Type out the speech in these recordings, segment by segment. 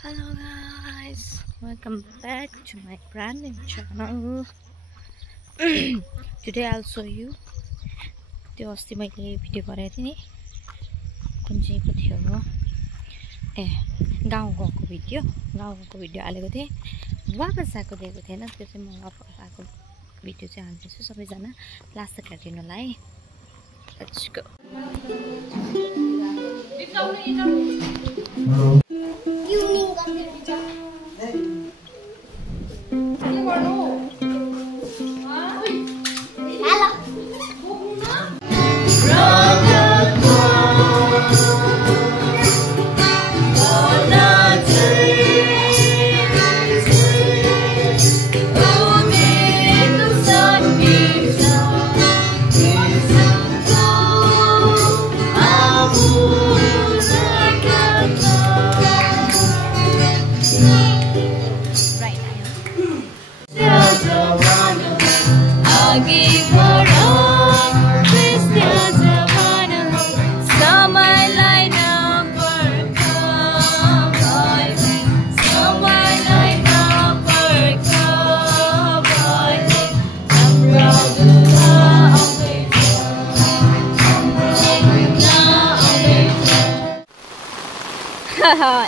Hello guys, welcome back to my brand new channel. Today I'll show you त्यो अस्ति मैले video गरेको थिएँ नि कुन चाहिँ को थियो गाउँको भिडियो हालेको थिएँ वापस आएको दिएको थिएन त्यो चाहिँ म वापस आएको भिडियो चाहिँ हाल्दैछु सबैजना लास्ट तक हेर्दिनु होला है लेट्स गो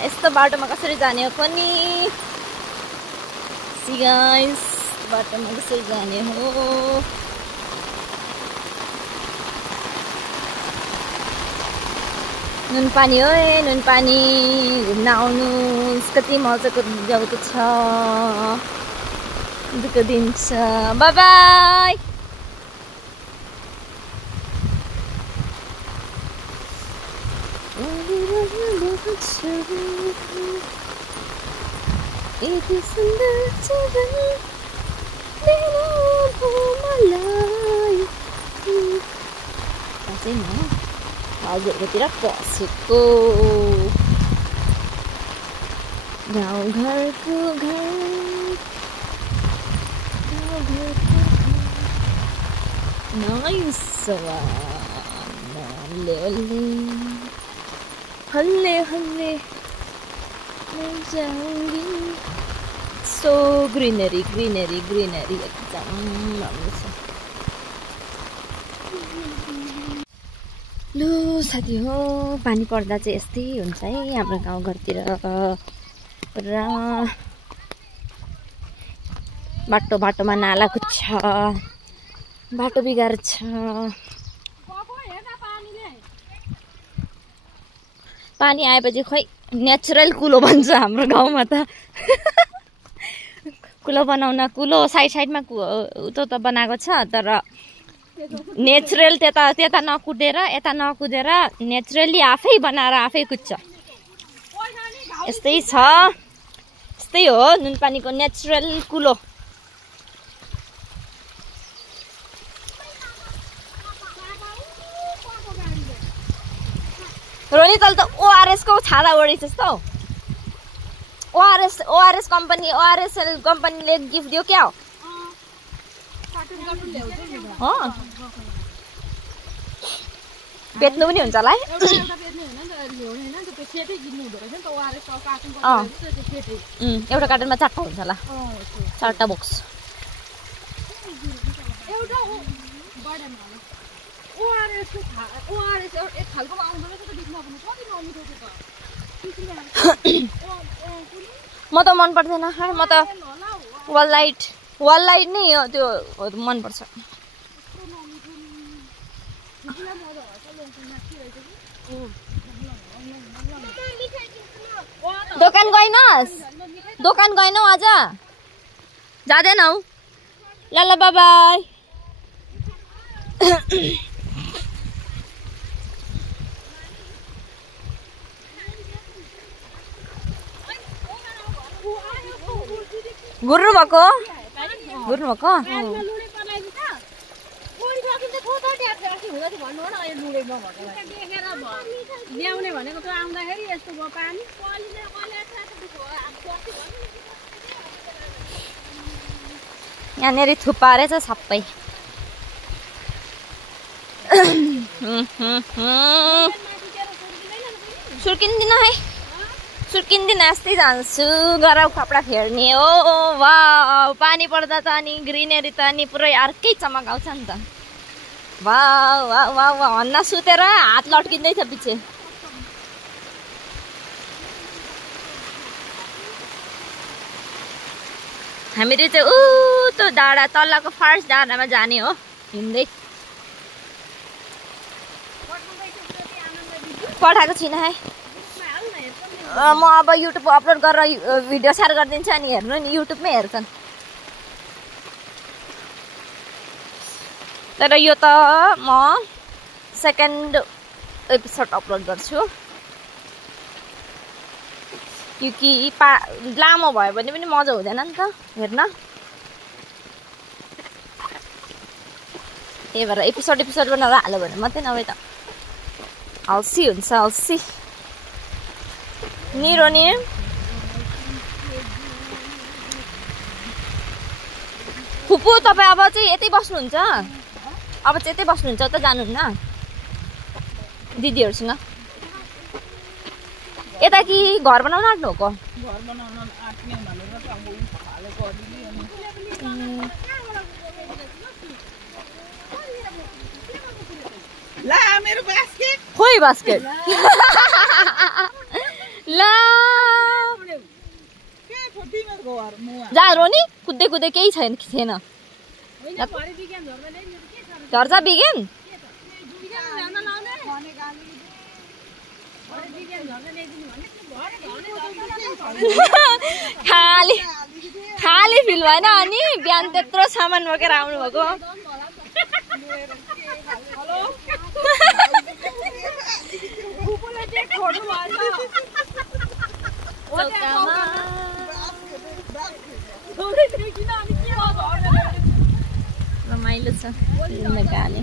यस्तो बाटोमा कसरी जाने हो पनि सी गाइस बाटोमा कसरी जाने हो नुनपानी ओए नुनपानी घुम्न आउनुस् कति मजाको जग्गा छ दुःखको दिन छ बाइ बाइ यति सुन्दर जीवन दिनु भो मलाई अझै म हजुरकोतिर पसेको गाउँघरको घर नाइस हल्ले हल्ले मैं जाऊंगी सो ग्रीनरी एकदम राम्रो छ लु साथी हो पानी पर्दा चाहिँ यस्तै हुन्छ है हाम्रो गाउँघरतिर पुरा बाटोमा नाला कुद्छ बाटो बिगार्छ पानी आएपछि खोइ नेचुरल कुलो भन्छ हाम्रो गाउँमा त कुलो बनाउन कुलो साइडमा उतो त बनाएको छ तर नेचुरल त्यता नकुदेर यता नकुदेर नेचुरली आफै बनाएर आफै कुद्छ यस्तै छ यस्तै हो नुनपानीको नेचुरल कुलो रोनी तल त ओआरएस को छाला ओढेछ जस्तो ओआरएस कम्पनीले गिफ्ट दियो क्या हो बेच्नु पनि हुन्छ होला है एउटा कार्टुनमा 4टा हुन्छ होला 4टा बक्स म त मन पर्दैन म त वाल लाइट नै त्यो मन पर्छ दोकान गएनौ आज जाँदैनौ ल बाइ बाइ घुर्नु भएको यहाँनेरि थुपारे छ सबै सुर्किँदैन है सुर्किँदिन यस्तै जान्छु गरम कपडा फेर्ने हो वाउ पानी पर्दा त अनि ग्रिनेरी त अनि पुरै अर्कै चमक आउँछ नि त वाउ वाउ वाउ वाउ हन्न सुतेर हात लट्किँदैछ पछि हामीले चाहिँ त्यो डाँडा तल्लाको फर्स्ट डाँडामा जाने हो हिँड्दै पठाएको छैन है म अब युट्युब अपलोड गरेर भिडियो सेयर गरिदिन्छु अनि हेर्नु नि युट्युबमै हेर्छन् तर यो त म सेकेन्ड एपिसोड अपलोड गर्छु क्योंकि लामो भयो भने पनि मजा हुँदैन नि त हेर्न त्यही भएर एपिसोड बनाएर हाल्यो भने मात्रै नभए त हल्सी हुन्छ हल्सी निरो नि फुपू तपाईँ अब चाहिँ यतै बस्नुहुन्छ अब चाहिँ यतै बस्नुहुन्छ त जानुहुन्न दिदीहरूसँग यता कि घर बनाउन आँट्नु हो खोइ बास्केट ला जा रोनी कुद्दै कुद्दै केही छैन झर्छ बिगेन खाली फिल भएन अनि बिहान त्यत्रो सामान बोकेर आउनु भएको रमाइलो छ गाने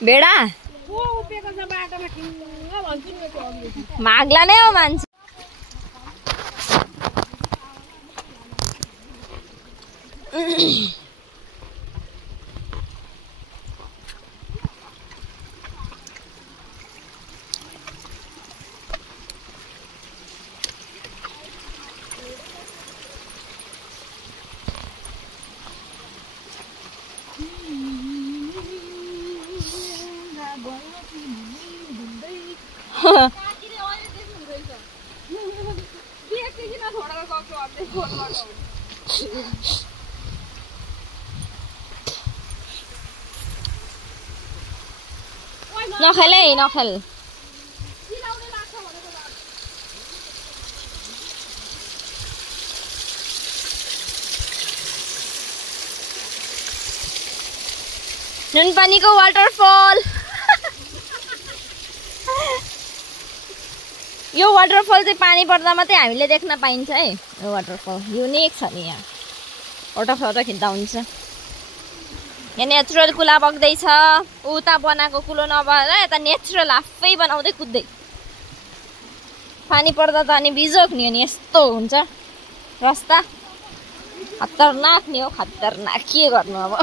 भेडा माग्ला नै हो मान्छे नखेल है नखेल नुनपानीको वाटरफल यो वाटरफल चाहिँ पानी पर्दा मात्रै हामीले देख्न पाइन्छ है यो वाटरफल युनिक छ नि यहाँ फोटो खिच्दा हुन्छ यहाँ नेचुरल कुला बग्दैछ उता बनाएको कुलो नभएर यता नेचुरल आफै बनाउँदै कुद्दै पानी पर्दा त अनि बिजोक नि अनि यस्तो हुन्छ रस्ता खतरनाक नि हो खतरनाक के गर्नु अब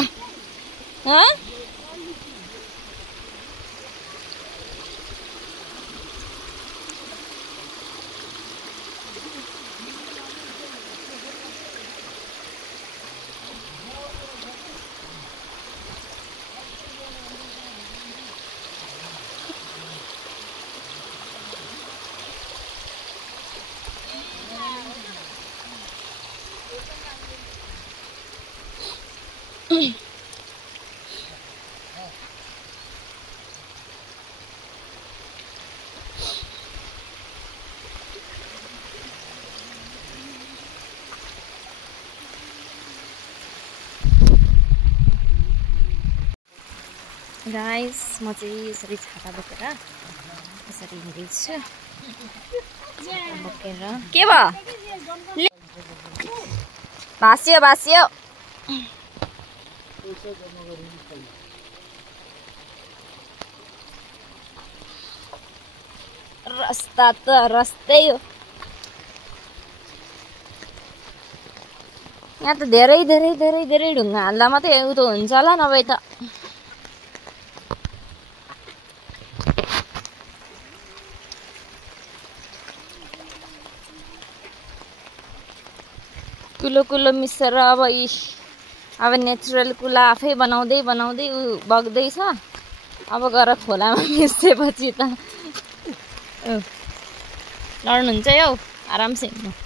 गाइस म चाहिँ यसरी छाता बोकेर यसरी हिँड्दैछु बोकेर के भयो भास्यो भास्यो रस्ता त रस्तै हो यहाँ त धेरै धेरै धेरै धेरै ढुङ्गा हाल्दा मात्रै उतो हुन्छ होला नभए त कुलो कुलो मिसेर अब नेचुरल कुला आफै बनाउँदै बनाउँदै बग्दैछ अब गएर खोलामा मिसेपछि त लड्नुहुन्छ है हौ आरामसे हिँड्नु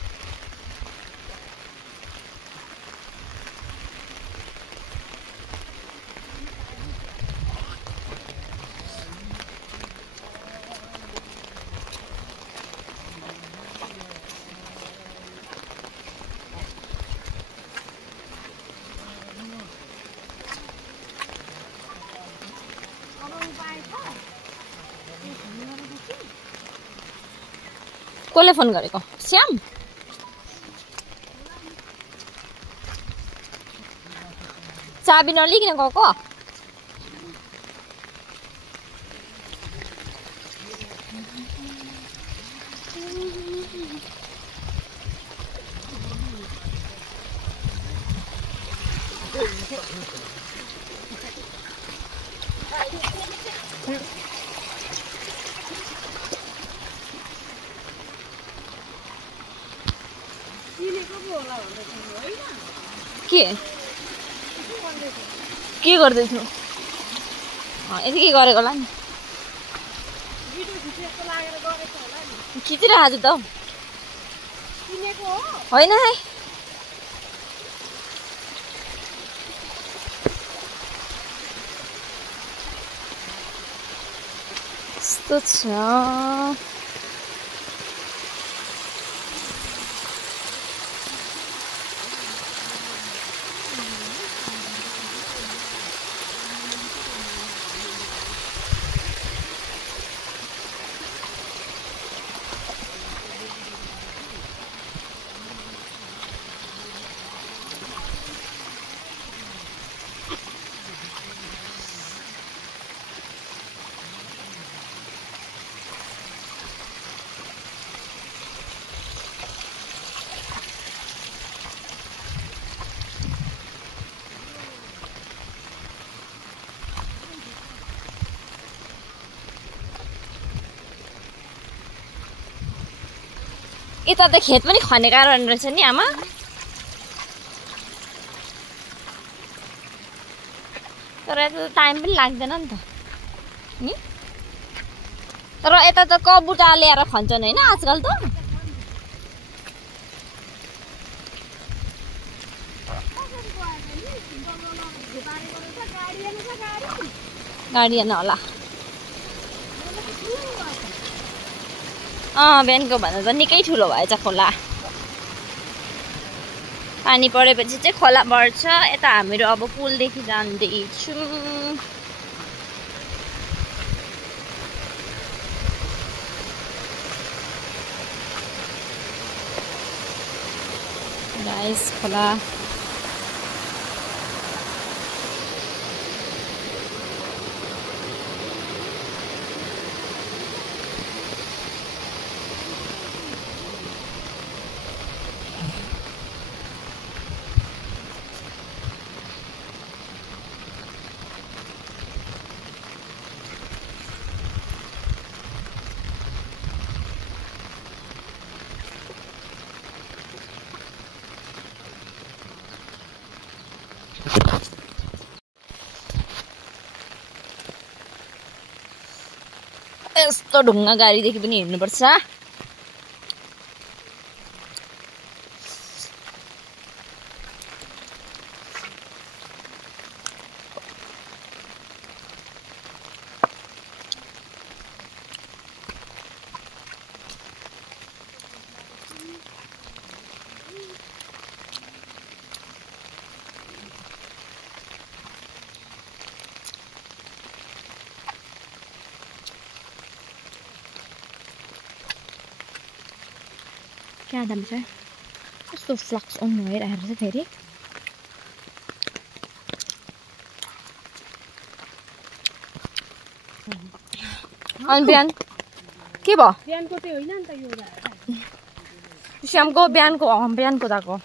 कसले फोन गरेको श्याम चाबी नलिकन गएको के गर्दैछु यति के गरेको होला नि खिचिरहेको छु त होइन है यस्तो छ यता त खेत पनि खनेका रहेछ नि आमा तर यता त टाइम पनि लाग्दैन नि त तर यता त कबुटा ल्याएर खन्छन् हैन आजकल त गाडी हेर्न होला बिहानको भन्दा त निकै ठुलो भएछ खोला पानी परेपछि चाहिँ खोला बढ्छ यता हामीहरू अब पुलदेखि जाँदैछौँ गाइस खोला यस्तो ढुङ्गा गाडीदेखि पनि हिँड्नुपर्छ क्या दाम छ कस्तो फ्लक्स अन भइरहेको छ फेरि अनि बिहान के भयो बिहानको चाहिँ होइन नि त यो श्यामको बिहानको बिहानको दाको